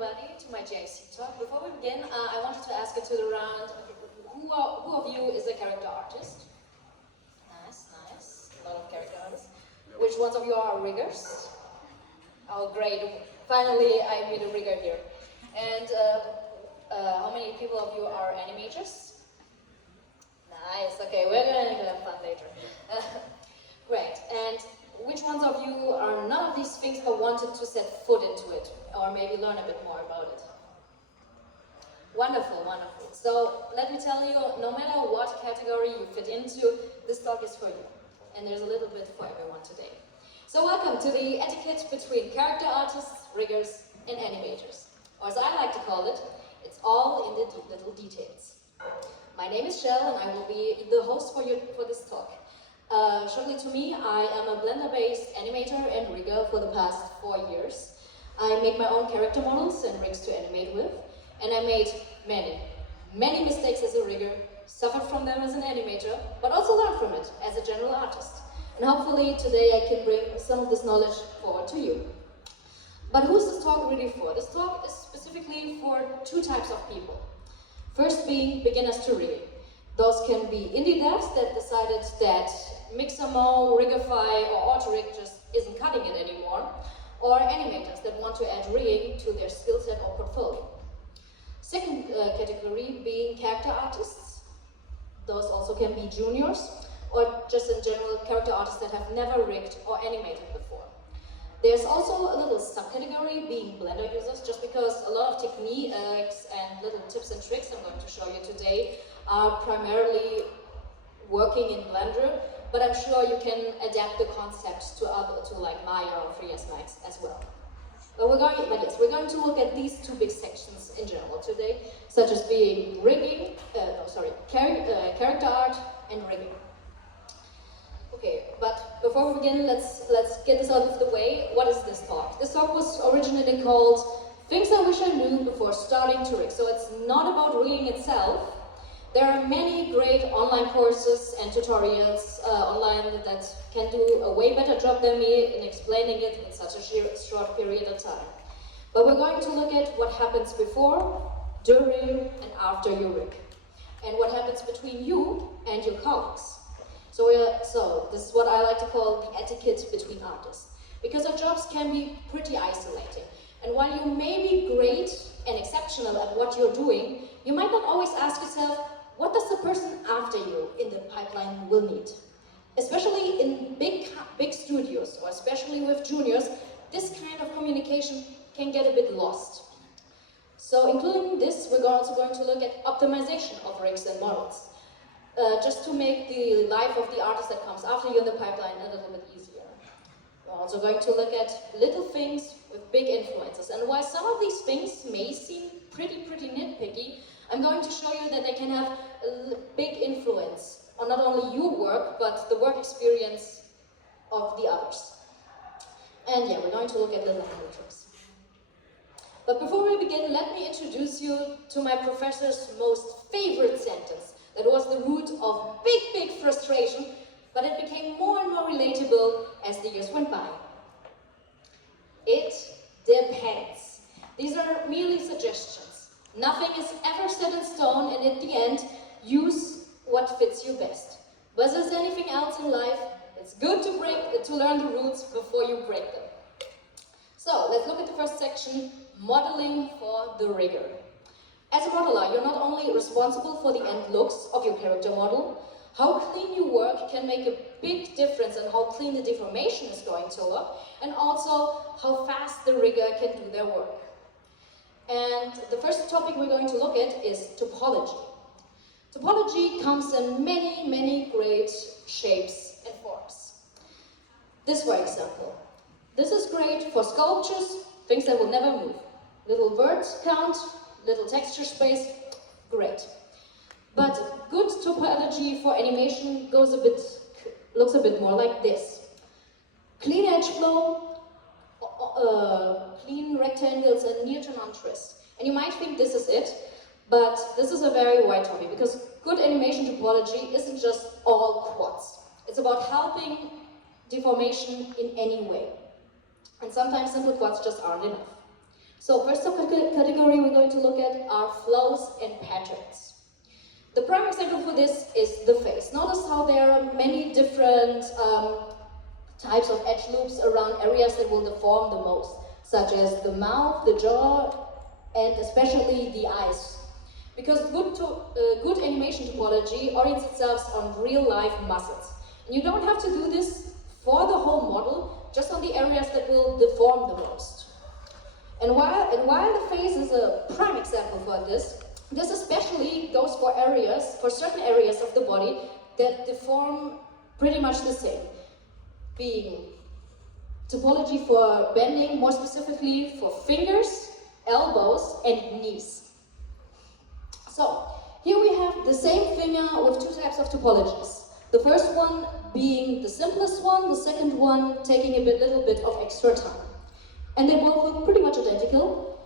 everybody to my GIC talk. Before we begin, I wanted to ask you to the round, who of you is a character artist? Nice, nice. A lot of character artists. Which ones of you are riggers? Oh, great. Finally, I meet a rigger here. And how many people of you are animators? Nice. Okay, we're going to have fun later. Great. And which ones of you are none of these things but wanted to set foot into it, or maybe learn a bit more about it? Wonderful, wonderful. So let me tell you, no matter what category you fit into, this talk is for you. And there's a little bit for everyone today. So welcome to the etiquette between character artists, riggers, and animators. Or as I like to call it, it's all in the little details. My name is Shell, and I will be the host for this talk. Shortly to me, I am a Blender-based animator and rigger for the past 4 years. I make my own character models and rigs to animate with, and I made many mistakes as a rigger, suffered from them as an animator, but also learned from it as a general artist. And hopefully today I can bring some of this knowledge forward to you. But who's this talk really for? This talk is specifically for two types of people. First being beginners to rigging. Those can be indie devs that decided that Mixamo, Rigify, or Autorig just isn't cutting it anymore, or animators that want to add rigging to their skill set or portfolio. Second category being character artists. Those also can be juniors, or just in general character artists that have never rigged or animated before. There's also a little subcategory being Blender users, just because a lot of techniques and little tips and tricks I'm going to show you today are primarily working in Blender, but I'm sure you can adapt the concepts to like Maya or 3ds Max as well. But we're going to look at these two big sections in general today, such as being rigging, character art and rigging. Okay, but before we begin, let's get this out of the way. What is this talk? This talk was originally called Things I Wish I Knew Before Starting to Rig. So it's not about rigging itself. There are many great online courses and tutorials online that can do a way better job than me in explaining it in such a short period of time. But we're going to look at what happens before, during, and after you rig. And what happens between you and your colleagues. So this is what I like to call the etiquette between artists. Because our jobs can be pretty isolating. And while you may be great and exceptional at what you're doing, you might not always ask yourself, what does the person after you in the pipeline will need? Especially in big studios, or especially with juniors, this kind of communication can get a bit lost. So including this, we're also going to look at optimization of rigs and models. Just to make the life of the artist that comes after you in the pipeline a little bit easier. We're also going to look at little things with big influences. And while some of these things may seem pretty nitpicky, I'm going to show you that they can have a big influence on not only your work, but the work experience of the others. And yeah, we're going to look at little tricks. But before we begin, let me introduce you to my professor's most favorite sentence. That was the root of big frustration, but it became more and more relatable as the years went by. It depends. These are merely suggestions. Nothing is ever set in stone, and at the end, use what fits you best. But as with anything else in life, it's good to learn the rules before you break them. So let's look at the first section, modeling for the rigger. As a modeler, you're not only responsible for the end looks of your character model, how clean you work can make a big difference in how clean the deformation is going to look, and also how fast the rigger can do their work. And the first topic we're going to look at is topology. Topology comes in many great shapes and forms. This, for example. This is great for sculptures, things that will never move. Little word count, little texture space, great. But good topology for animation looks a bit more like this. Clean edge flow, clean rectangles, and near-turn-on twists. And you might think this is it, but this is a very wide topic, because good animation topology isn't just all quads. It's about helping deformation in any way. And sometimes simple quads just aren't enough. So first category we're going to look at are flows and patterns. The prime example for this is the face. Notice how there are many different types of edge loops around areas that will deform the most, such as the mouth, the jaw, and especially the eyes. Because good animation topology orients itself on real-life muscles. And you don't have to do this for the whole model, just on the areas that will deform the most. And while the face is a prime example for this especially goes for certain areas of the body that deform pretty much the same, being topology for bending, more specifically for fingers, elbows, and knees. So, here we have the same finger with two types of topologies. The first one being the simplest one, the second one taking a little bit of extra time. And they both look pretty much identical,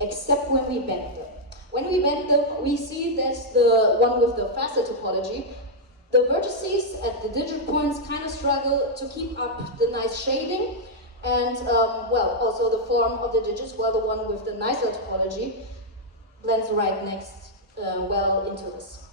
except when we bend them. When we bend them, we see that the one with the faster topology, the vertices at the digit points kind of struggle to keep up the nice shading, and also the form of the digits, while the one with the nicer topology blends right next well into this.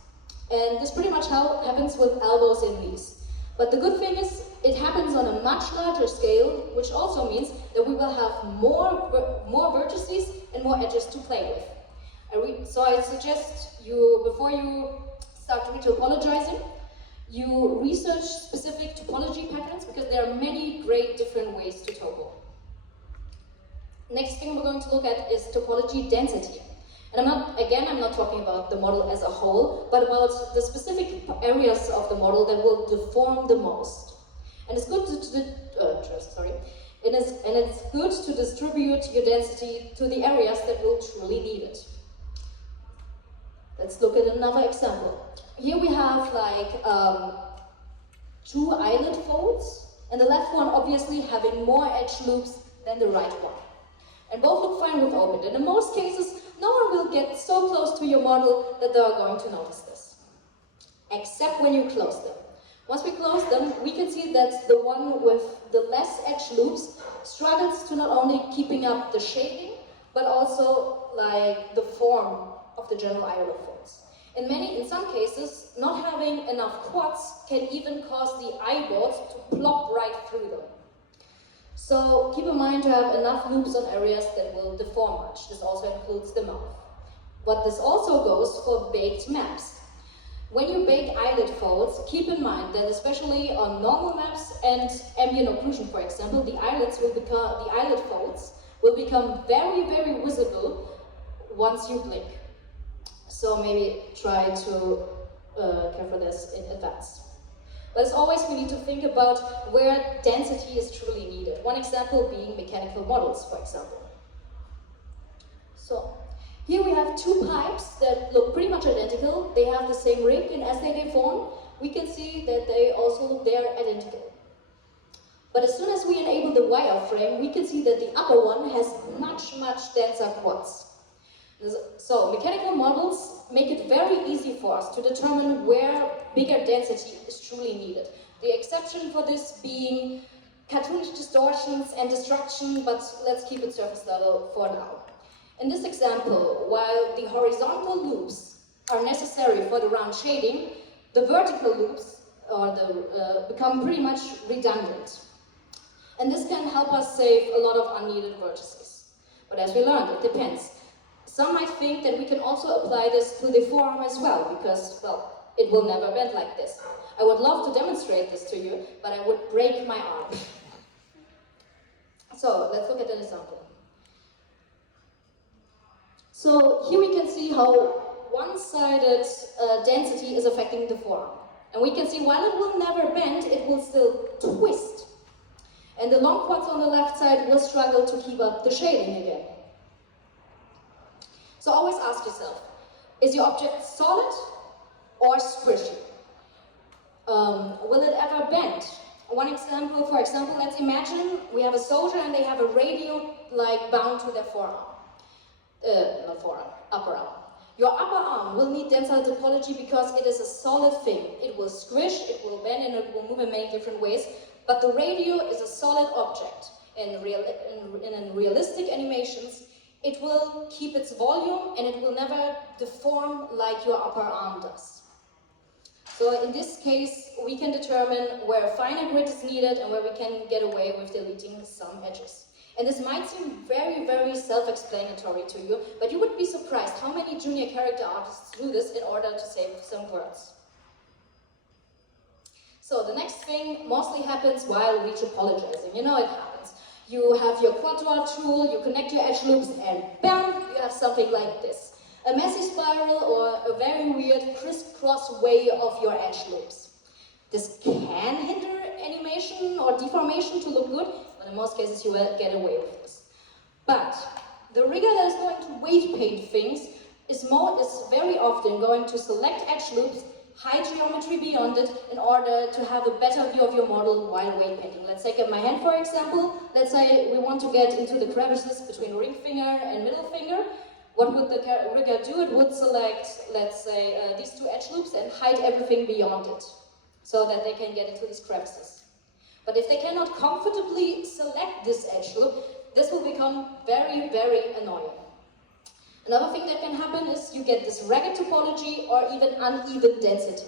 And this pretty much happens with elbows and knees. But the good thing is, it happens on a much larger scale, which also means that we will have more vertices and more edges to play with. So I suggest you, before you start retopologizing, you research specific topology patterns, because there are many great different ways to topo. Next thing we're going to look at is topology density. And I'm not talking about the model as a whole, but about the specific areas of the model that will deform the most. And it's good it's good to distribute your density to the areas that will truly need it. Let's look at another example. Here we have two eyelid folds, and the left one obviously having more edge loops than the right one. And both look fine with opened. And in most cases, no one will get so close to your model that they are going to notice this. Except when you close them. Once we close them, we can see that the one with the less edge loops struggles to not only keeping up the shading, but also the form of the general eyelid folds. In some cases, not having enough quads can even cause the eyeballs to plop right through them. So keep in mind to have enough loops on areas that will deform much. This also includes the mouth. But this also goes for baked maps. When you bake eyelid folds, keep in mind that especially on normal maps and ambient occlusion, for example, the eyelid folds will become very, very visible once you blink. So maybe try to care for this in advance. But as always, we need to think about where density is truly needed. One example being mechanical models, for example. So, here we have two pipes that look pretty much identical. They have the same rig, and as they deform, we can see that they're identical. But as soon as we enable the wireframe, we can see that the upper one has much, much denser quads. So, mechanical models make it very easy for us to determine where bigger density is truly needed. The exception for this being cartoonish distortions and destruction, but let's keep it surface level for now. In this example, while the horizontal loops are necessary for the round shading, the vertical loops become pretty much redundant. And this can help us save a lot of unneeded vertices. But as we learned, it depends. Some might think that we can also apply this to the forearm as well, because, well, it will never bend like this. I would love to demonstrate this to you, but I would break my arm. So, let's look at an example. So, here we can see how one-sided density is affecting the forearm. And we can see while it will never bend, it will still twist. And the long quads on the left side will struggle to keep up the shading again. So always ask yourself, is your object solid or squishy? Will it ever bend? For example, let's imagine we have a soldier and they have a radio bound to their forearm. Not forearm, upper arm. Your upper arm will need tensile topology because it is a solid thing. It will squish, it will bend, and it will move in many different ways. But the radio is a solid object. In realistic animations, it will keep its volume and it will never deform like your upper arm does. So in this case, we can determine where finer grit is needed and where we can get away with deleting some edges. And this might seem very, very self-explanatory to you, but you would be surprised how many junior character artists do this in order to save some words. So the next thing mostly happens while retopologizing. You know it happens. You have your quadra tool, you connect your edge loops, and bam, you have something like this. A messy spiral or a very weird crisscross way of your edge loops. This can hinder animation or deformation to look good, but in most cases you will get away with this. But the rigger that is going to weight paint things is very often going to select edge loops, hide geometry beyond it in order to have a better view of your model while weight painting. Let's take my hand for example. Let's say we want to get into the crevices between ring finger and middle finger. What would the rigger do? It would select, let's say, these two edge loops and hide everything beyond it, so that they can get into these crevices. But if they cannot comfortably select this edge loop, this will become very, very annoying. Another thing that can happen is you get this ragged topology or even uneven density,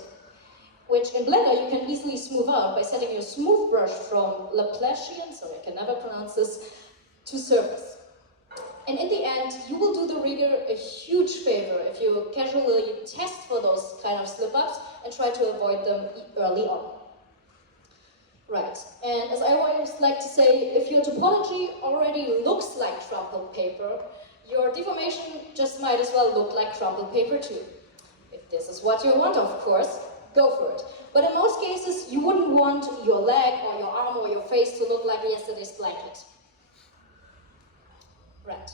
which in Blender you can easily smooth out by setting your smooth brush from Laplacian, sorry I can never pronounce this, to surface. And in the end, you will do the rigger a huge favor if you casually test for those kind of slip-ups and try to avoid them early on. Right, and as I always like to say, if your topology already looks like crumpled paper, your deformation just might as well look like crumpled paper too. If this is what you want, of course, go for it. But in most cases, you wouldn't want your leg or your arm or your face to look like yesterday's blanket. Right.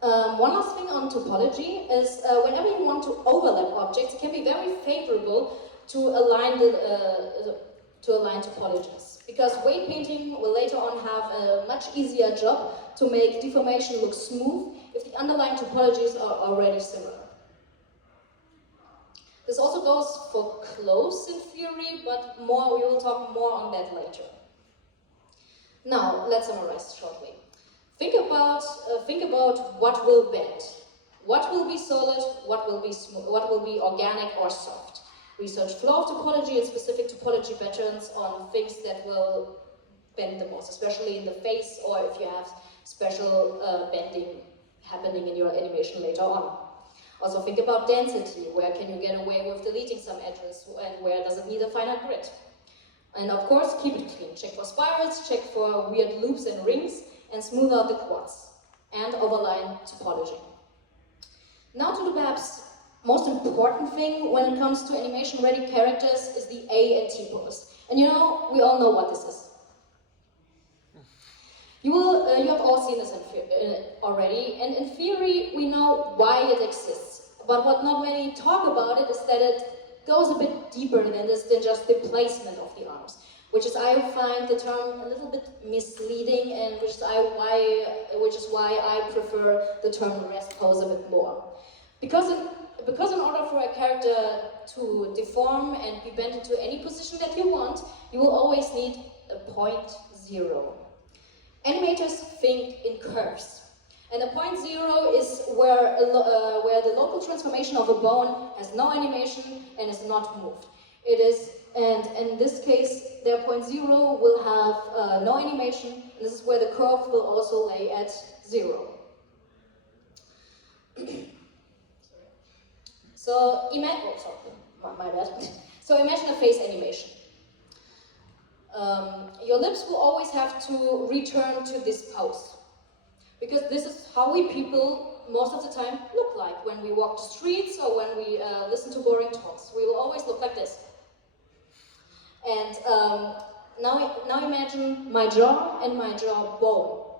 One last thing on topology is whenever you want to overlap objects, it can be very favorable to align topologies, because weight painting will later on have a much easier job to make deformation look smooth if the underlying topologies are already similar. This also goes for clothes in theory, but we will talk more on that later. Now, let's summarize shortly. Think about what will bend, what will be solid, what will be smooth, what will be organic or soft. Research flow of topology and specific topology patterns on things that will bend the most, especially in the face or if you have special bending happening in your animation later on. Also think about density. Where can you get away with deleting some edges and where does it need a finer grit? And of course, keep it clean. Check for spirals, check for weird loops and rings, and smooth out the quads, and overline topology. Now to the perhaps most important thing when it comes to animation-ready characters is the A and T pose. And you know, we all know what this is. You have all seen this already, and in theory, we know why it exists. But what not many talk about it is that it goes a bit deeper than just the placement of the arms. Which is, I find the term a little bit misleading, and which is why I prefer the term rest pose a bit more. Because in order for a character to deform and be bent into any position that you want, you will always need a point zero. Animators think in curves. And the point zero is where the local transformation of a bone has no animation and is not moved. It is, and in this case, their point zero will have no animation, and this is where the curve will also lay at 0. So imagine, my bad. So imagine a face animation. Your lips will always have to return to this pose, because this is how we people most of the time look like when we walk the streets or when we listen to boring talks. We will always look like this. And now imagine my jaw and my jawbone.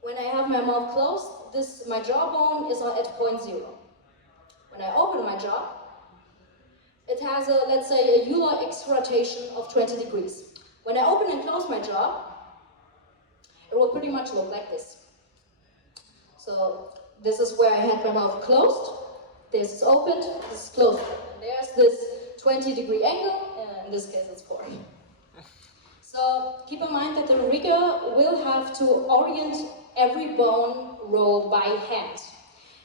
When I have my mouth closed, my jawbone is at point zero. When I open my jaw, it has let's say, a Euler X rotation of 20 degrees. When I open and close my jaw, it will pretty much look like this. So this is where I had my mouth closed, this is opened, this is closed. And there's this 20-degree angle, in this case it's 4. So keep in mind that the rigger will have to orient every bone row by hand.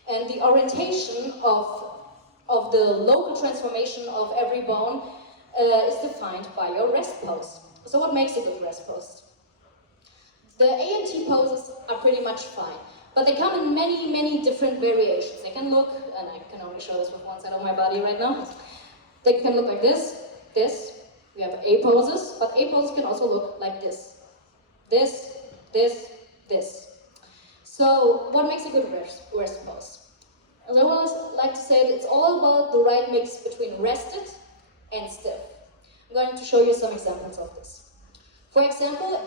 And the orientation of the local transformation of every bone is defined by your rest pose. So what makes a good rest pose? The A and T poses are pretty much fine, but they come in many, many different variations. They can look, and I can only show this with one side of my body right now. They can look like this, this. We have A poses, but A poses can also look like this. This, this, this. So what makes a good rest pose? As I always like to say, it's all about the right mix between rested and stiff. I'm going to show you some examples of this. For example,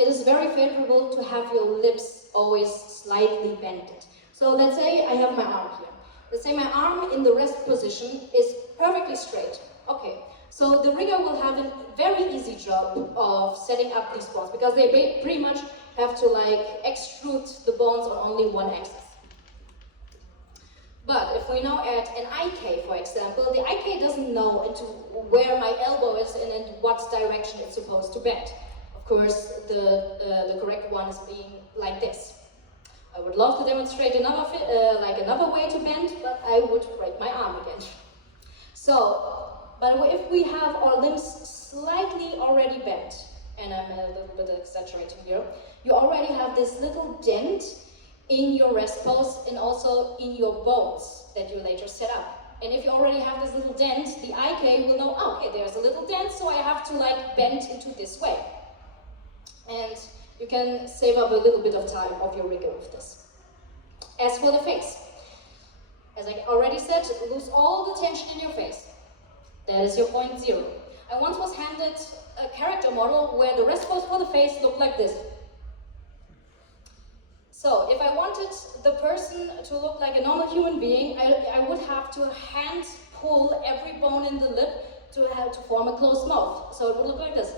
it is very favorable to have your lips always slightly bended. So let's say I have my arm here. Let's say my arm in the rest position is perfectly straight. Okay, so the rigger will have a very easy job of setting up these bones because they pretty much have to like extrude the bones on only one axis. But if we now add an IK, for example, the IK doesn't know into where my elbow is and in what direction it's supposed to bend. Of course, the correct one is being like this. I would love to demonstrate another way to bend, but I would break my arm again. So, but if we have our limbs slightly already bent, and I'm a little bit exaggerating here, you already have this little dent in your rest pose and also in your bones that you later set up. And if you already have this little dent, the IK will know, oh, okay, there's a little dent, so I have to like bend into this way. And you can save up a little bit of time of your rigor with this. As for the face, as I already said, lose all the tension in your face. That is your point 0. I once was handed a character model where the rest pose for the face looked like this. So, if I wanted the person to look like a normal human being, I would have to hand pull every bone in the lip to form a closed mouth. So it would look like this.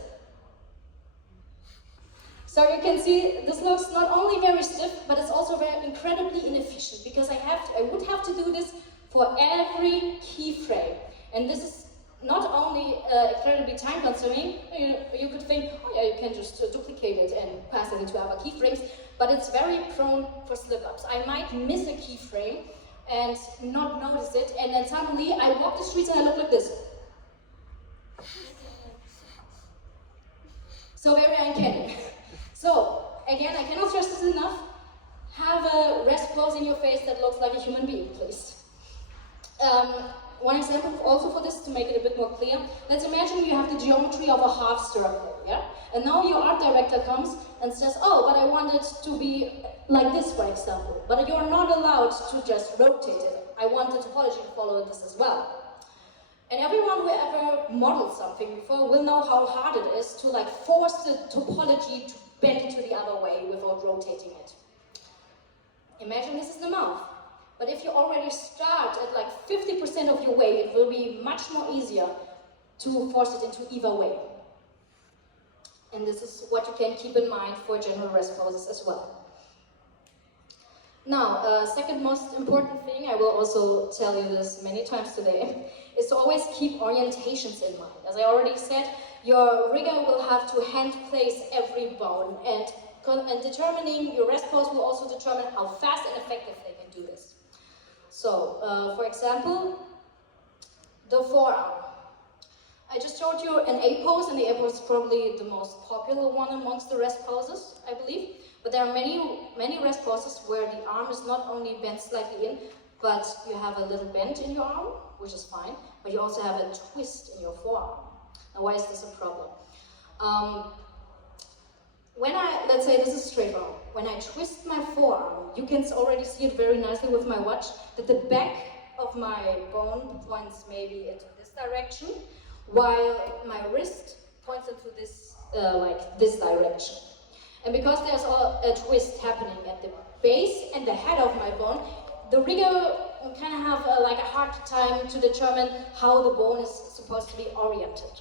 So you can see this looks not only very stiff, but it's also very incredibly inefficient because I would have to do this for every keyframe. And this is not only incredibly time consuming, you could think, oh yeah, you can just duplicate it and pass it into other keyframes, but it's very prone for slip-ups. I might miss a keyframe and not notice it, and then suddenly I walk the streets and I look like this. So very uncanny. So, again, I cannot stress this enough. Have a rest pose in your face that looks like a human being, please. One example also for this, to make it a bit more clear, let's imagine you have the geometry of a half circle, yeah? And now your art director comes and says, oh, but I want it to be like this, for example. But you're not allowed to just rotate it. I want the topology to follow this as well. And everyone who ever modeled something before will know how hard it is to like force the topology to bend to the other way without rotating it. Imagine this is the mouth. But if you already start at like 50% of your way, it will be much more easier to force it into either way. And this is what you can keep in mind for general rest poses as well. Now, second most important thing, I will also tell you this many times today, is to always keep orientations in mind. As I already said, your rigger will have to hand place every bone, and determining your rest pose will also determine how fast and effective they can do this. So, for example, the forearm. I just showed you an A pose, and the A pose is probably the most popular one amongst the rest poses, I believe. But there are many rest poses where the arm is not only bent slightly in, but you have a little bend in your arm, which is fine, but you also have a twist in your forearm. Now, why is this a problem? Let's say this is straight arm. When I twist my forearm, you can already see it very nicely with my watch, that the back of my bone points maybe into this direction, while my wrist points into this, like this direction. And because there's a twist happening at the base and the head of my bone, the rigger kind of have like a hard time to determine how the bone is supposed to be oriented.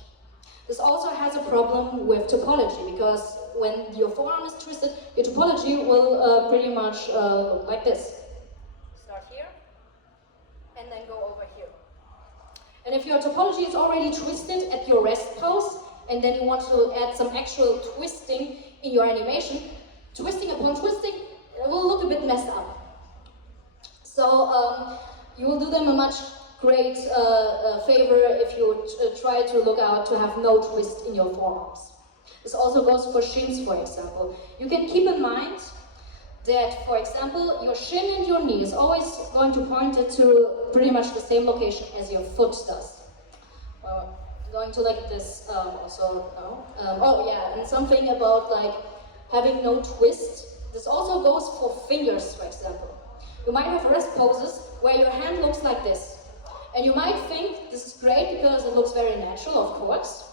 This also has a problem with topology, because when your forearm is twisted, your topology will pretty much look like this. Start here, and then go over here. And if your topology is already twisted at your rest pose, and then you want to add some actual twisting in your animation, twisting upon twisting They will look a bit messed up. So you will do them a much great favor if you try to look out to have no twist in your forearms. This also goes for shins, for example. You can keep in mind that, for example, your shin and your knee is always going to point it to pretty much the same location as your foot does. Going to like this also, no? Oh yeah, and something about like having no twist. This also goes for fingers, for example. You might have rest poses where your hand looks like this. And you might think this is great because it looks very natural, of course.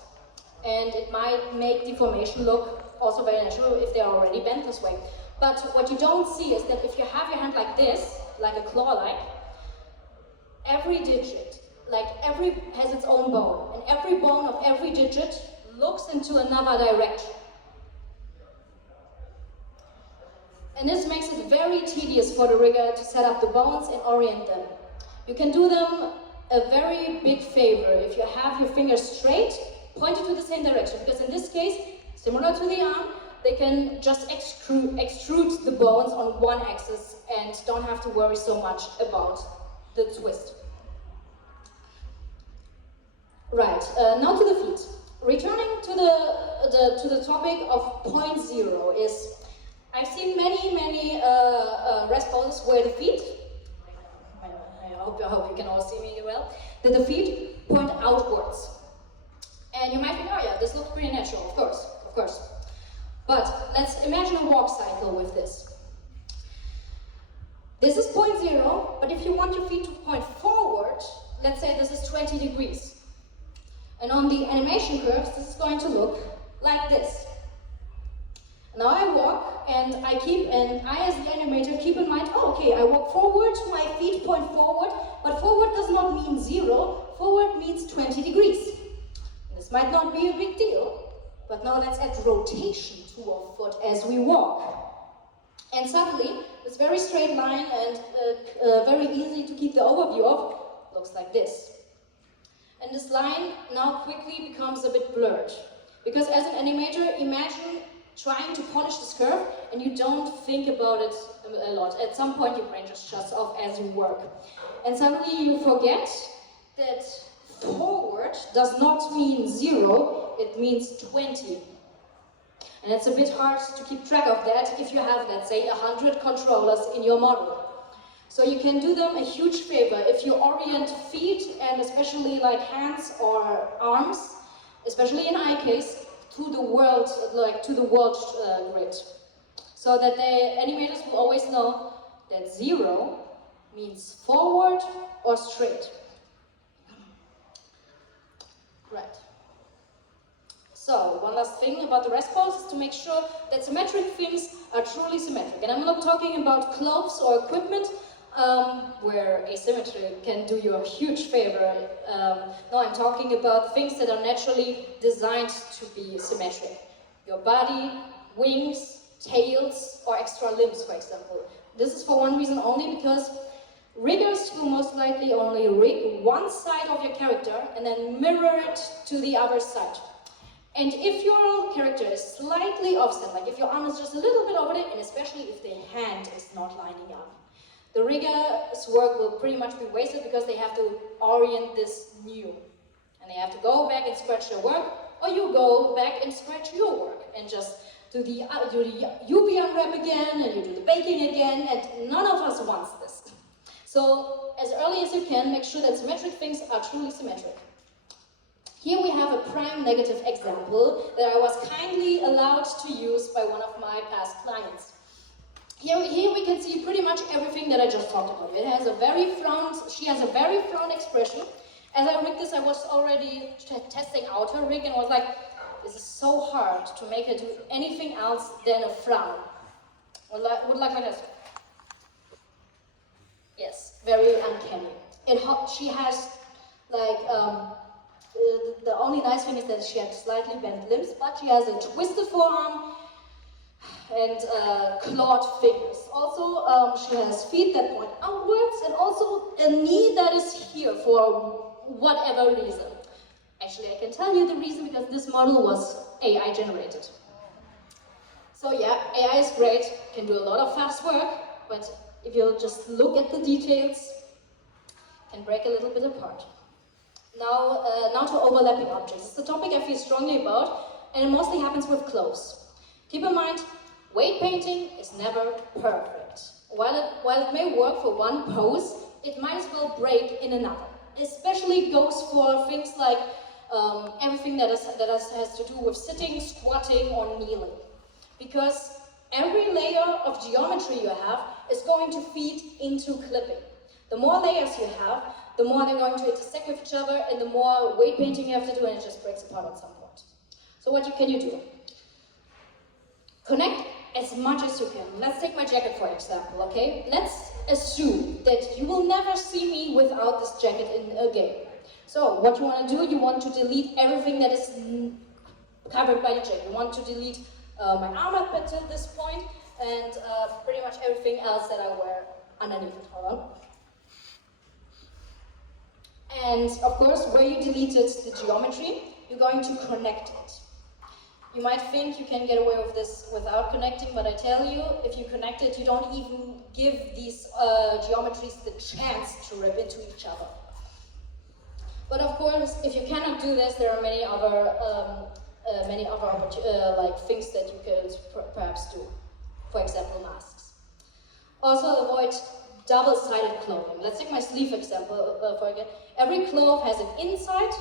And it might make deformation look also very natural if they're already bent this way. But what you don't see is that if you have your hand like this, like a claw-like, every digit, has its own bone. And every bone of every digit looks into another direction. And this makes it very tedious for the rigger to set up the bones and orient them. You can do them a very big favor if you have your fingers straight, pointed to the same direction, because in this case, similar to the arm, they can just extrude the bones on one axis and don't have to worry so much about the twist. Right, now to the feet. Returning to the topic of point zero is, I've seen many rest poses where the feet, I hope you can all see me well, that the feet point outwards. And you might think, oh yeah, this looks pretty natural, of course. But let's imagine a walk cycle with this. This is point zero, but if you want your feet to point forward, let's say this is 20 degrees. And on the animation curves, this is going to look like this. Now I walk, and I as the animator keep in mind, oh, okay, I walk forward, my feet point forward, but forward does not mean 0, forward means 20 degrees. This might not be a big deal, but now let's add rotation to our foot as we walk. And suddenly, this very straight line and very easy to keep the overview of looks like this. And this line now quickly becomes a bit blurred. Because as an animator, imagine trying to polish this curve and you don't think about it a lot. At some point your brain just shuts off as you work. And suddenly you forget that forward does not mean 0, it means 20. And it's a bit hard to keep track of that if you have, let's say, 100 controllers in your model. So you can do them a huge favor if you orient feet and especially like hands or arms, especially in eye case, to the world, grid. So that the animators will always know that 0 means forward or straight. Right. So, one last thing about the rest pose is to make sure that symmetric things are truly symmetric. And I'm not talking about clothes or equipment, where asymmetry can do you a huge favor. No, I'm talking about things that are naturally designed to be symmetric. Your body, wings, tails, or extra limbs, for example. This is for one reason only, because riggers will most likely only rig one side of your character and then mirror it to the other side. And if your character is slightly offset, like if your arm is just a little bit over it, and especially if the hand is not lining up, the rigger's work will pretty much be wasted because they have to orient this new. And they have to go back and scratch their work, or you go back and scratch your work and just do the UV unwrap again, and you do the baking again, and none of us wants this. So, as early as you can, make sure that symmetric things are truly symmetric. Here we have a prime negative example that I was kindly allowed to use by one of my past clients. Here we can see pretty much everything that I just talked about. It has a very she has a very frowned expression. As I rigged this, I was already testing out her rig and was like, this is so hard to make her do anything else than a frown. Would like this. Yes, very uncanny. She has like, the only nice thing is that she has slightly bent limbs, but she has a twisted forearm and clawed fingers. Also, she has feet that point outwards and also a knee that is here for whatever reason. Actually, I can tell you the reason because this model was AI generated. So yeah, AI is great, can do a lot of fast work, but if you just look at the details, can break a little bit apart. Now to overlapping objects. It's a topic I feel strongly about, and it mostly happens with clothes. Keep in mind, weight painting is never perfect. While it may work for one pose, it might as well break in another. Especially goes for things like everything that has to do with sitting, squatting, or kneeling. Because every layer of geometry you have is going to feed into clipping. The more layers you have, the more they're going to intersect with each other, and the more weight painting you have to do, and it just breaks apart at some point. So what can you do? Connect as much as you can. Let's take my jacket for example, okay? Let's assume that you will never see me without this jacket in a game. So what you want to do, you want to delete everything that is covered by the jacket. You want to delete my arm up until this point, and pretty much everything else that I wear underneath it. Hold on. And of course, where you deleted the geometry, you're going to connect it. You might think you can get away with this without connecting, but I tell you, if you connect it, you don't even give these geometries the chance to rip into each other. But of course, if you cannot do this, there are many other like things that you could perhaps do. For example, masks. Also, avoid double-sided clothing. Let's take my sleeve example for again. Every cloth has an inside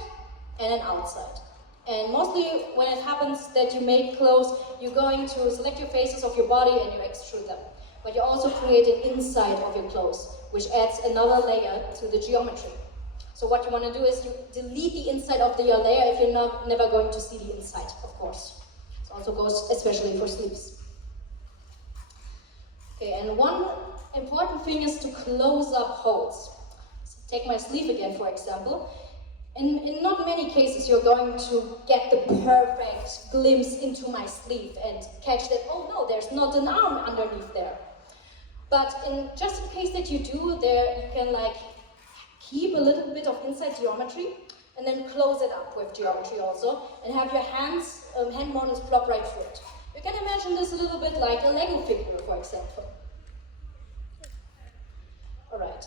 and an outside. And mostly when it happens that you make clothes, you're going to select your faces of your body and you extrude them. But you also create an inside of your clothes, which adds another layer to the geometry. So what you want to do is you delete the inside of your layer if you're never going to see the inside, of course. This also goes especially for sleeves. Okay, and one important thing is to close up holes. So take my sleeve again, for example. In not many cases you're going to get the perfect glimpse into my sleeve and catch that, oh no, there's not an arm underneath there. But just in case that you do, there you can like keep a little bit of inside geometry and then close it up with geometry also and have your hands, hand models plop right through it. You can imagine this a little bit like a Lego figure, for example. Alright,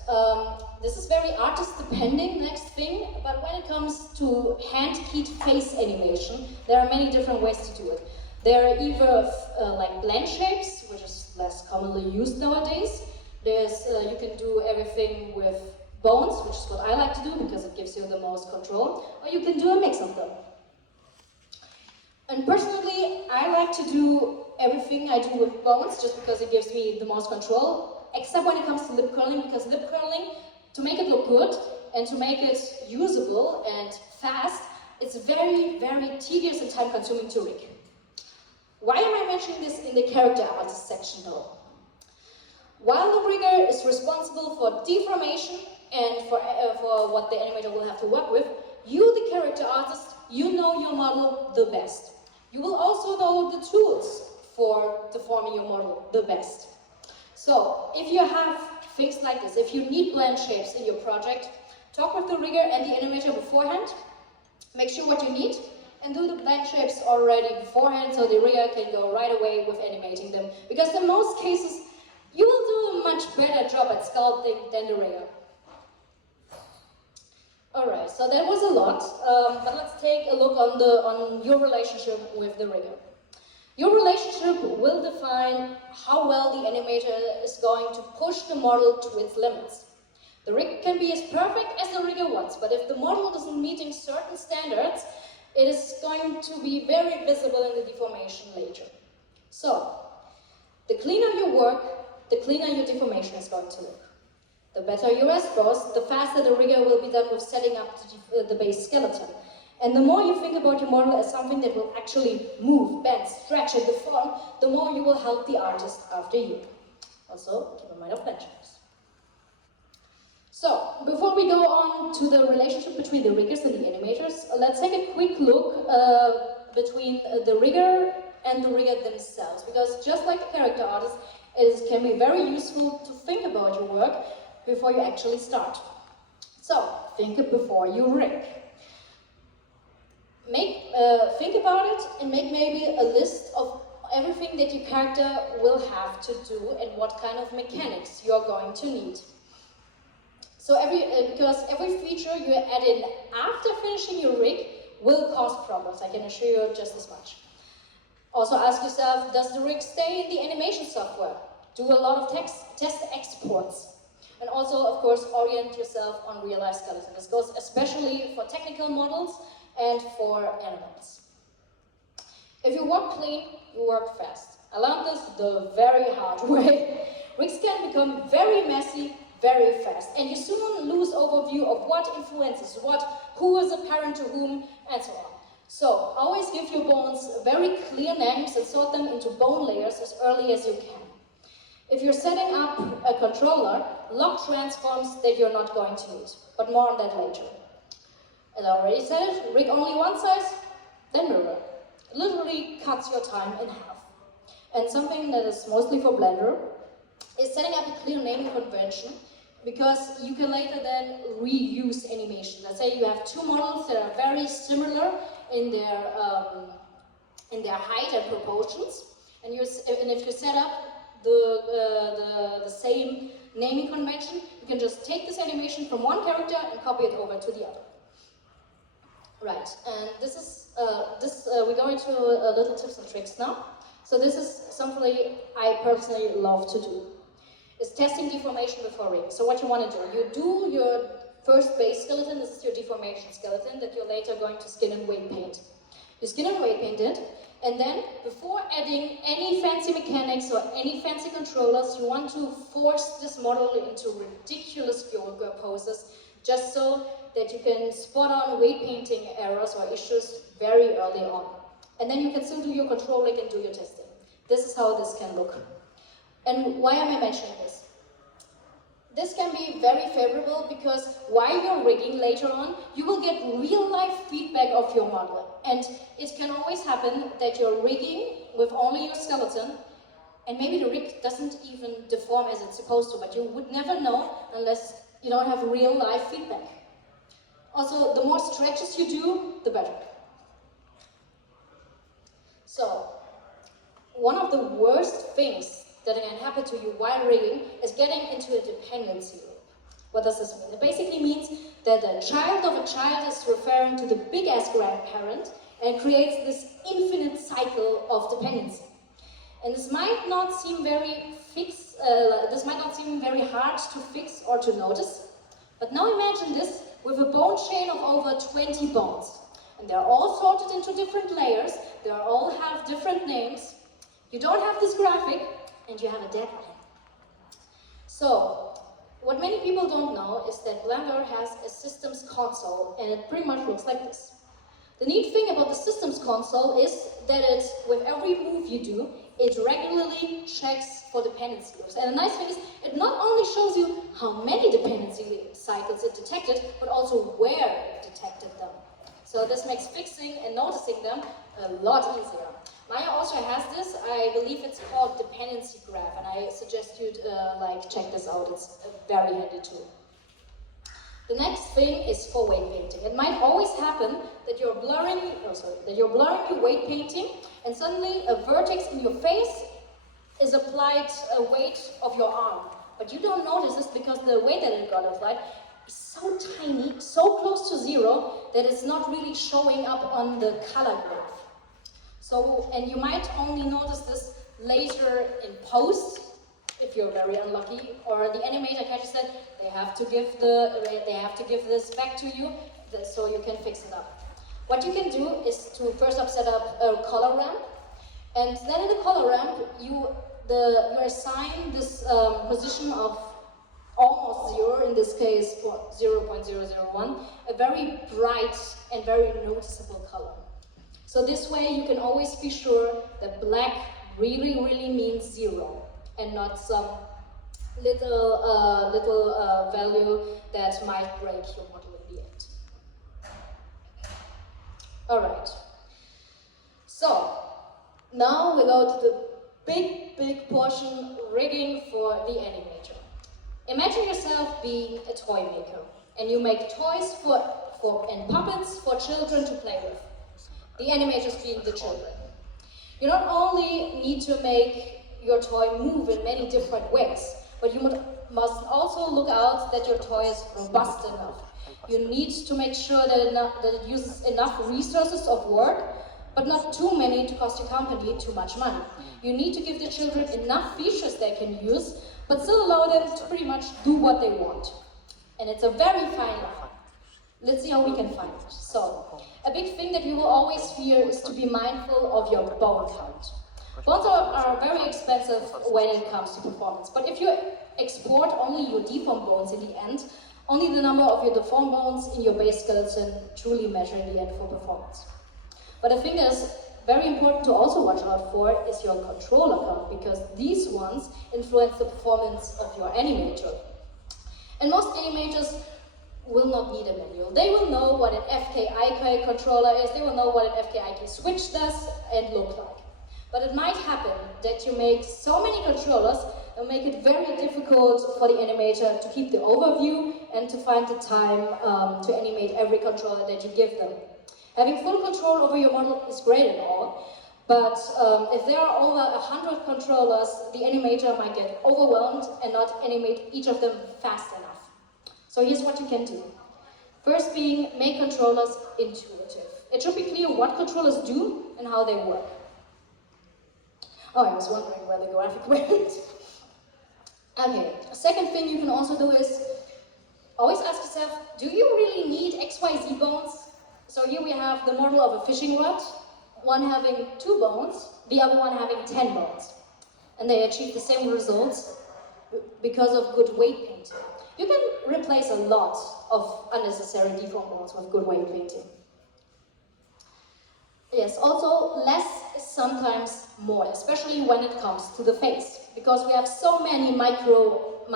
this is very artist-depending, next thing, but when it comes to hand-keyed face animation, there are many different ways to do it. There are either like blend shapes, which is less commonly used nowadays. There's, you can do everything with bones, which is what I like to do because it gives you the most control, or you can do a mix of them. And personally, I like to do everything I do with bones just because it gives me the most control. Except when it comes to lip curling, because lip curling, to make it look good and to make it usable and fast, it's very, very tedious and time-consuming to rig. Why am I mentioning this in the character artist section though? While the rigger is responsible for deformation and for what the animator will have to work with, you, the character artist, you know your model the best. You will also know the tools for deforming your model the best. So, if you have things like this, if you need blend shapes in your project, talk with the rigger and the animator beforehand, make sure what you need, and do the blend shapes already beforehand so the rigger can go right away with animating them. Because in most cases, you will do a much better job at sculpting than the rigger. Alright, so that was a lot, but let's take a look on your relationship with the rigger. Your relationship will define how well the animator is going to push the model to its limits. The rig can be as perfect as the rigger wants, but if the model isn't meeting certain standards, it is going to be very visible in the deformation later. So, the cleaner you work, the cleaner your deformation is going to look. The better your response, the faster the rigger will be done with setting up the base skeleton. And the more you think about your model as something that will actually move, bend, stretch, and deform, the more you will help the artist after you. Also, keep in mind of blend shapes. So, before we go on to the relationship between the riggers and the animators, let's take a quick look between the rigger and the rigger themselves. Because just like a character artist, it can be very useful to think about your work before you actually start. So, think it before you rig. Think about it and make maybe a list of everything that your character will have to do and what kind of mechanics you're going to need. So because every feature you add in after finishing your rig will cause problems, I can assure you just as much. Also ask yourself, does the rig stay in the animation software? Do a lot of test exports. And also, of course, orient yourself on real-life skeleton. This goes especially for technical models and for animals. If you work clean, you work fast. I learned this the very hard way. Rigs can become very messy, very fast, and you soon lose overview of what influences what, who is apparent to whom, and so on. So, always give your bones very clear names and sort them into bone layers as early as you can. If you're setting up a controller, lock transforms that you're not going to use, but more on that later. As I already said, rig only one size, then mirror. It literally cuts your time in half. And something that is mostly for Blender is setting up a clear naming convention, because you can later then reuse animation. Let's say you have two models that are very similar in their height and proportions, and if you set up the same naming convention, you can just take this animation from one character and copy it over to the other. Right, and this is we go into little tips and tricks now. So this is something I personally love to do. Is testing deformation before rigging. So what you want to do, you do your first base skeleton. This is your deformation skeleton that you're later going to skin and weight paint. You skin and weight paint it, and then before adding any fancy mechanics or any fancy controllers, you want to force this model into ridiculous Wielkopolska poses, just so that you can spot on weight painting errors or issues very early on. And then you can still do your control rig and do your testing. This is how this can look. And why am I mentioning this? This can be very favorable because while you're rigging later on, you will get real-life feedback of your model. And it can always happen that you're rigging with only your skeleton, and maybe the rig doesn't even deform as it's supposed to, but you would never know unless you don't have real-life feedback. Also, the more stretches you do, the better. So, one of the worst things that can happen to you while rigging is getting into a dependency loop. What does this mean? It basically means that the child of a child is referring to the big-ass grandparent and creates this infinite cycle of dependency. And this might not seem very hard to fix or to notice, but now imagine this with a bone chain of over 20 bones. And they're all sorted into different layers, they all have different names. You don't have this graphic, and you have a deadline. So, what many people don't know is that Blender has a systems console, and it pretty much looks like this. The neat thing about the systems console is that with every move you do, it regularly checks for dependency loops. And the nice thing is, it not only shows you how many dependency cycles it detected, but also where it detected them. So this makes fixing and noticing them a lot easier. Maya also has this, I believe it's called dependency graph, and I suggest you check this out, it's a very handy tool. The next thing is for weight painting. It might always happen that you're blurring your weight painting, and suddenly a vertex in your face is applied a weight of your arm. But you don't notice this because the weight that it got applied is so tiny, so close to zero, that it's not really showing up on the color graph. So, and you might only notice this later in post, if you're very unlucky, or the animator catches that they have to give this back to you, so you can fix it up. What you can do is to first set up a color ramp, and then in the color ramp you assign this position of almost 0, in this case 0.001, a very bright and very noticeable color. So this way you can always be sure that black really means 0 and not some little value that might break your model in the end. Alright, so now we go to the big portion, rigging for the animator. Imagine yourself being a toy maker, and you make toys and puppets for children to play with. The animators being the children. You not only need to make your toy move in many different ways, but you must also look out that your toy is robust enough. You need to make sure that it uses enough resources of work, but not too many to cost your company too much money. You need to give the children enough features they can use, but still allow them to pretty much do what they want. And it's a very fine line. Let's see how we can find it. So, a big thing that you will always fear is to be mindful of your bone count. Bones are very expensive when it comes to performance, but if you export only your deformed bones in the end, only the number of your deformed bones in your base skeleton truly measure in the end for performance. But the thing that is very important to also watch out for is your controller count, because these ones influence the performance of your animator. And most animators will not need a manual. They will know what an FKIK controller is, they will know what an FKIK switch does and look like. But it might happen that you make so many controllers and make it very difficult for the animator to keep the overview and to find the time to animate every controller that you give them. Having full control over your model is great and all, but if there are over 100 controllers, the animator might get overwhelmed and not animate each of them fast enough. So here's what you can do. First being, make controllers intuitive. It should be clear what controllers do and how they work. Oh, I was wondering where the graphic went. Okay, a second thing you can also do is always ask yourself, do you really need XYZ bones? So here we have the model of a fishing rod, one having 2 bones, the other one having 10 bones. And they achieve the same results because of good weight painting. You can replace a lot of unnecessary deformed bones with good weight painting. Yes, also less is sometimes more, especially when it comes to the face, because we have so many micro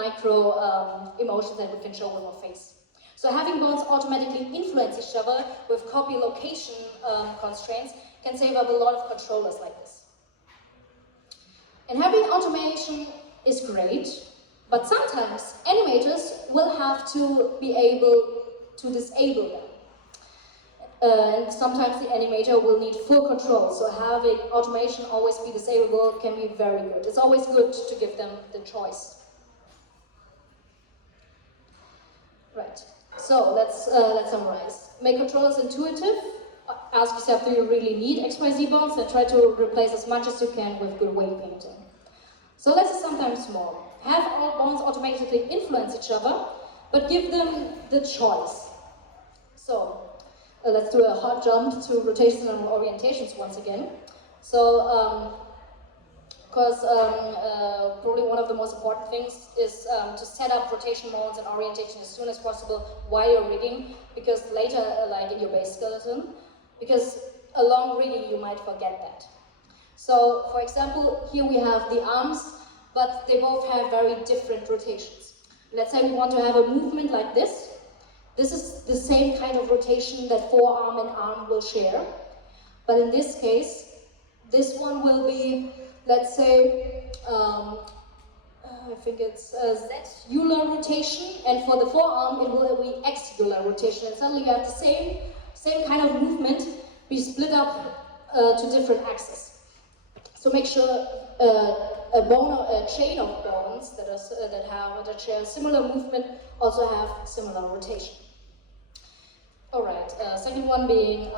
emotions that we can show with our face. So having bones automatically influence each other with copy location constraints can save up a lot of controllers like this. And having automation is great, but sometimes animators will have to be able to disable them. And sometimes the animator will need full control, so having automation always be disable can be very good. It's always good to give them the choice. Right, so let's summarize. Make controllers intuitive, ask yourself, do you really need XYZ bones, and try to replace as much as you can with good weight painting. So less is sometimes more. Have all bones automatically influence each other, but give them the choice. So, let's do a hard jump to rotations and orientations once again. So, because probably one of the most important things is to set up rotation modes and orientation as soon as possible while you're rigging, because later, like in your base skeleton, because along rigging you might forget that. So, for example, here we have the arms, but they both have very different rotations. Let's say we want to have a movement like this. This is the same kind of rotation that forearm and arm will share. But in this case, this one will be, let's say, I think it's Z-ular rotation, and for the forearm it will be X-ular rotation. And suddenly you have the same kind of movement be split up to different axes. So make sure a chain of bones that share similar movement also have similar rotation. Alright, second one being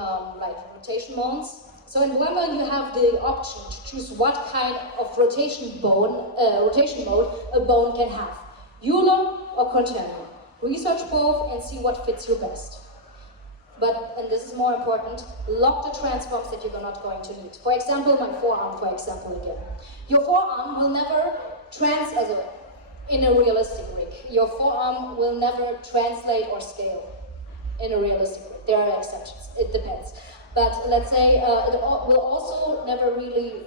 rotation modes. So in Blender you have the option to choose what kind of rotation mode a bone can have. Euler or quaternion. Research both and see what fits you best. But, and this is more important, lock the transforms that you're not going to need. For example, my forearm, for example, again. Your forearm will never in a realistic rig. Your forearm will never translate or scale in a realistic rig. There are exceptions, it depends. But let's say it will also never really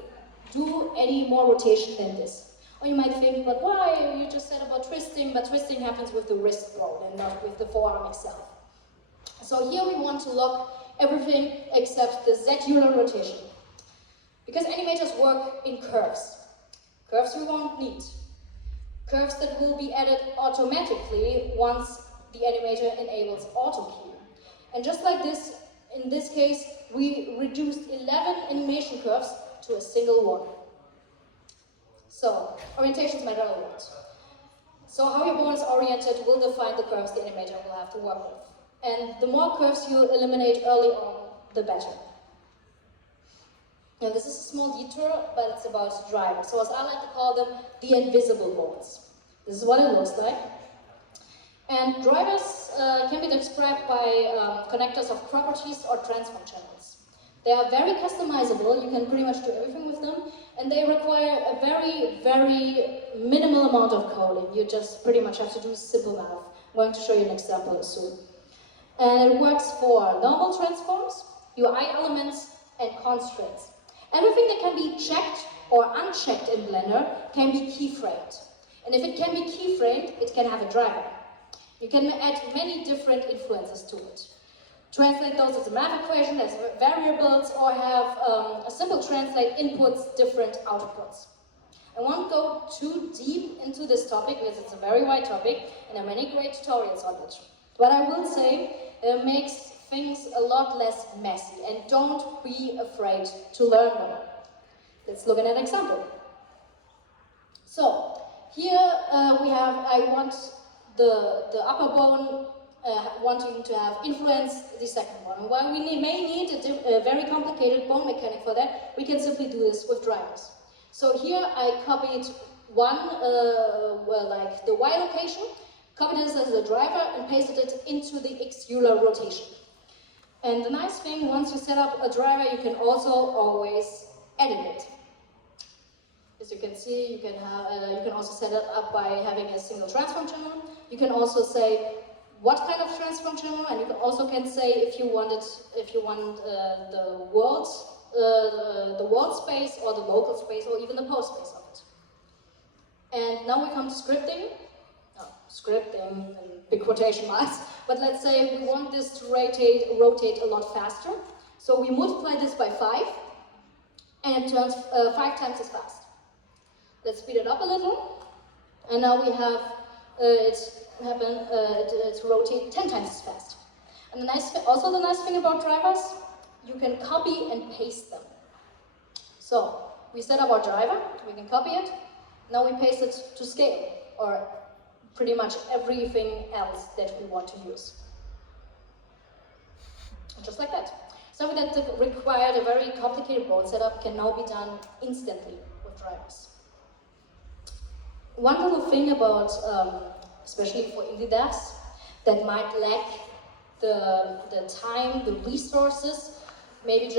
do any more rotation than this. Or you might think, but why? You just said about twisting, but twisting happens with the wrist bone and not with the forearm itself. So here we want to lock everything except the Z-ular rotation. Because animators work in curves. Curves we won't need. Curves that will be added automatically once the animator enables auto key. And just like this, in this case, we reduced 11 animation curves to a single one. So, orientations matter a lot. So how your bone is oriented will define the curves the animator will have to work with. And the more curves you eliminate early on, the better. And this is a small detour, but it's about drivers. So as I like to call them, the invisible bones. This is what it looks like. And drivers can be described by connectors of properties or transform channels. They are very customizable, you can pretty much do everything with them, and they require a very, very minimal amount of coding. You just pretty much have to do simple math. I'm going to show you an example soon. And it works for normal transforms, UI elements, and constraints. Everything that can be checked or unchecked in Blender can be keyframed. And if it can be keyframed, it can have a driver. You can add many different influences to it. Translate those as a math equation, as variables, or have a simple translate inputs, different outputs. I won't go too deep into this topic because it's a very wide topic and there are many great tutorials on it. What I will say, it makes things a lot less messy and don't be afraid to learn them. Let's look at an example. So, here I want the upper bone wanting to have influence the second one. And while we may need a very complicated bone mechanic for that, we can simply do this with drivers. So here I copied one, like the Y location, copied this as a driver and pasted it into the exular rotation. And the nice thing, once you set up a driver, you can also always edit it. As you can see, you can also set it up by having a single transform channel. You can also say what kind of transform channel, and you can also say if you want the world space or the local space or even the pose space of it. And now we come to scripting. Scripting and big quotation marks. But let's say we want this to rotate a lot faster. So we multiply this by 5, and it turns 5 times as fast. Let's speed it up a little, and now we have it rotate 10 times as fast. And also the nice thing about drivers, you can copy and paste them. So we set up our driver, we can copy it, now we paste it to scale, or pretty much everything else that we want to use. And just like that. Something that required a very complicated board setup can now be done instantly with drivers. One little thing about, especially for indie devs, that might lack the time, the resources, maybe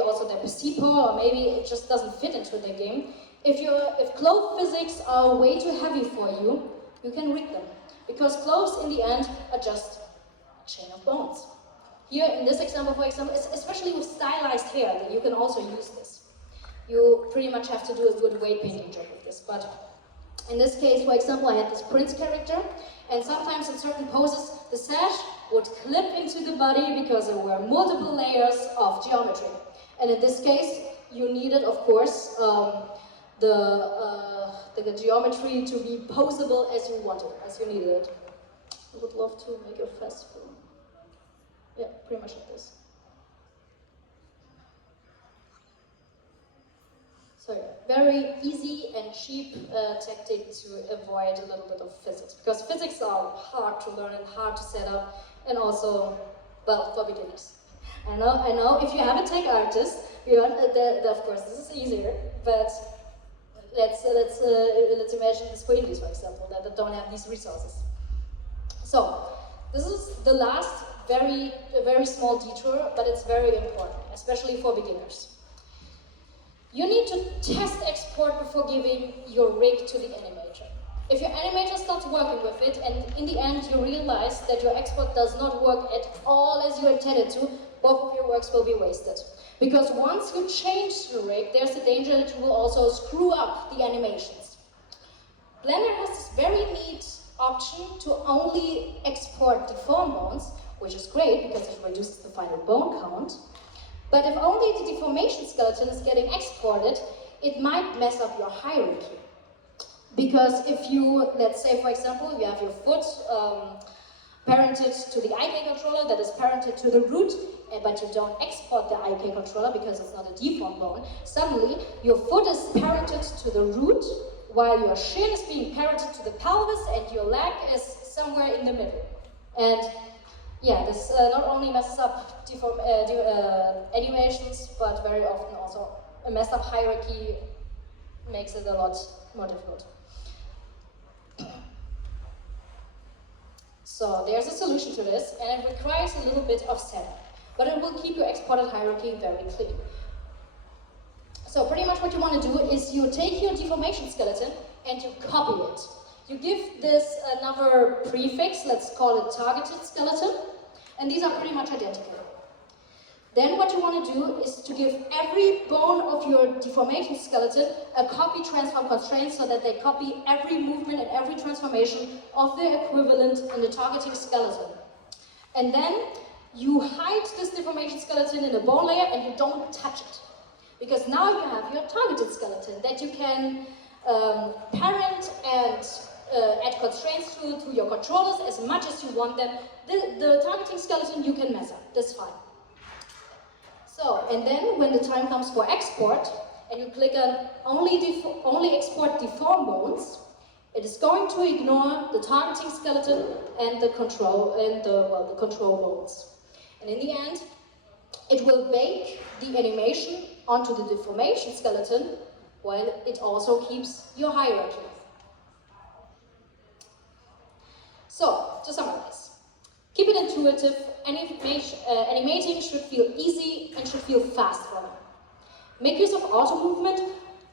also their PC power, or maybe it just doesn't fit into the game. If clove physics are way too heavy for you, you can rig them. Because cloves in the end are just a chain of bones. Here in this example, for example, especially with stylized hair, you can also use this. You pretty much have to do a good weight painting job with this. But in this case, for example, I had this prince character, and sometimes in certain poses, the sash would clip into the body because there were multiple layers of geometry. And in this case, you needed, of course, the geometry to be posable as you wanted, as you needed it. I would love to make a fast film. Yeah, pretty much like this. So yeah, very easy and cheap tactic to avoid a little bit of physics, because physics are hard to learn and hard to set up, and also, well, for beginners. I know. If you have a tech artist, of course this is easier, but let's imagine the Swedish, for example, that don't have these resources. So this is the last very small detour, but it's very important, especially for beginners. You need to test export before giving your rig to the animator. If your animator starts working with it, and in the end you realize that your export does not work at all as you intended to, both of your works will be wasted. Because once you change the rig, there's a danger that you will also screw up the animations. Blender has this very neat option to only export deform bones, which is great because it reduces the final bone count. But if only the deformation skeleton is getting exported, it might mess up your hierarchy. Because if you, let's say for example, you have your foot parented to the IK controller that is parented to the root, but you don't export the IK controller because it's not a deformed bone, suddenly your foot is parented to the root, while your shin is being parented to the pelvis, and your leg is somewhere in the middle. And yeah, this not only messes up animations, but very often also a messed up hierarchy makes it a lot more difficult. So there's a solution to this, and it requires a little bit of setup, but it will keep your exported hierarchy very clean. So pretty much what you want to do is you take your deformation skeleton and you copy it. You give this another prefix, let's call it targeted skeleton, and these are pretty much identical. Then what you want to do is to give every bone of your deformation skeleton a copy transform constraint so that they copy every movement and every transformation of their equivalent in the targeting skeleton. And then you hide this deformation skeleton in a bone layer and you don't touch it. Because now you have your targeted skeleton that you can parent and add constraints to your controllers as much as you want them. The targeting skeleton you can mess up, that's fine. So, and then when the time comes for export, and you click on only export deform bones, it is going to ignore the targeting skeleton and the control bones. And in the end, it will bake the animation onto the deformation skeleton, while it also keeps your hierarchy. So, to summarize, keep it intuitive. Animating should feel easy and should feel fast for them. Make use of auto movement,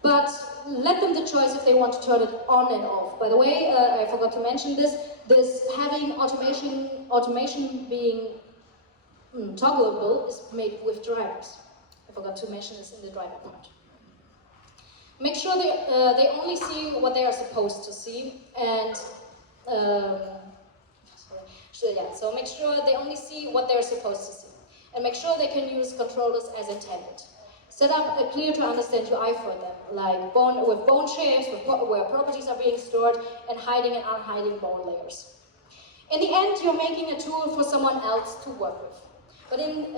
but let them the choice if they want to turn it on and off. By the way, I forgot to mention this having automation being toggleable is made with drivers. I forgot to mention this in the driver part. Make sure they only see what they are supposed to see, and so make sure they only see what they're supposed to see. And make sure they can use controllers as intended. Set up a clear to understand UI for them, like with bone shapes, where properties are being stored, and hiding and unhiding bone layers. In the end, you're making a tool for someone else to work with. But in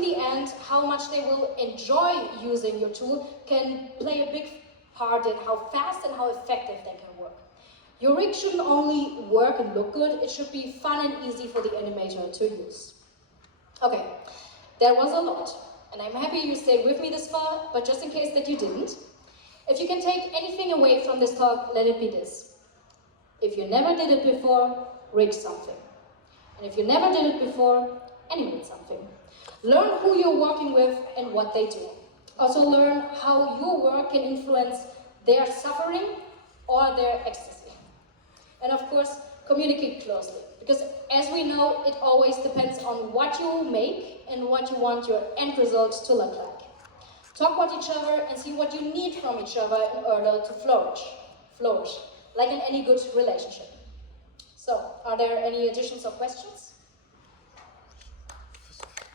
the end, how much they will enjoy using your tool can play a big part in how fast and how effective they can work. Your rig shouldn't only work and look good, it should be fun and easy for the animator to use. Okay, there was a lot, and I'm happy you stayed with me this far, but just in case that you didn't, if you can take anything away from this talk, let it be this. If you never did it before, rig something. And if you never did it before, animate something. Learn who you're working with and what they do. Also learn how your work can influence their suffering or their ecstasy. And of course, communicate closely, because as we know, it always depends on what you make and what you want your end result to look like. Talk with each other and see what you need from each other in order to flourish, like in any good relationship. So, are there any additions or questions?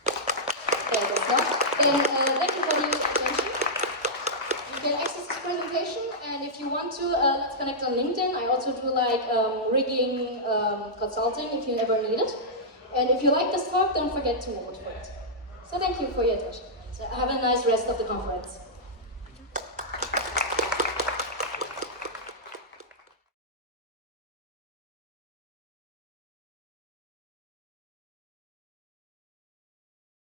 Okay, that's not. Then thank you for the attention. You can access this presentation, and if you want to, let's connect on LinkedIn. I also do like rigging consulting if you ever need it. And if you like this talk, don't forget to vote for it. So thank you for your attention. So have a nice rest of the conference.